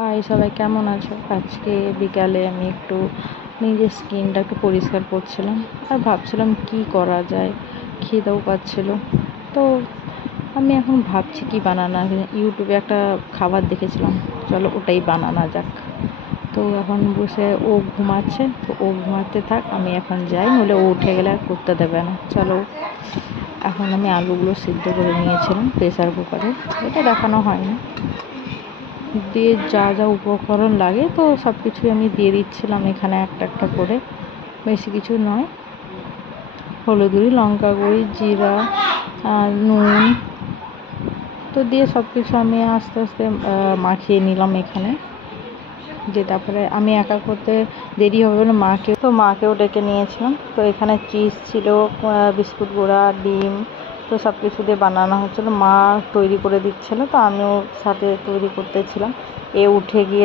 High সবাই, কেমন আছো? আজকে বিকালে আমি একটু নিজের স্কিনটা একটু পরিষ্কার করছিলাম আর ভাবছিলাম কি করা যায়, খিদেও পাচ্ছিল। তো আমি এখন ভাবছি কি বানানো যায়। ইউটিউবে একটা খাবার দেখেছিলাম, চলো ওটাই বানানো যাক। তো এখন বসে ও ঘুমাচ্ছে, তো ও ঘুমাতে থাক, আমি এখন যাই, নইলে ও উঠে গেলে আর করতে দেবে না। চলো, এখন আমি আলুগুলো সিদ্ধ করে নিয়েছিলাম প্রেসার কুকারে, এটা দেখানো হয়নি। দিয়ে যা যা উপকরণ লাগে তো সব কিছুই আমি দিয়ে দিচ্ছিলাম এখানে একটা একটা করে, বেশি কিছু নয়। হলুদ গুঁড়ি, লঙ্কা গুঁড়ি, জিরা, নুন, তো দিয়ে সব কিছু আমি আস্তে আস্তে মাখিয়ে নিলাম এখানে। যে তারপরে আমি একা করতে দেরি হবে না, মাকেও ডেকে নিয়েছিলাম। তো এখানে চিজ ছিল, বিস্কুট গুঁড়া, ডিম, তো সব কিছু দিয়ে বানানো হচ্ছিলো। মা তৈরি করে দিচ্ছিলো, তো আমিও সাথে তৈরি করতেছিলাম। এ উঠে গিয়ে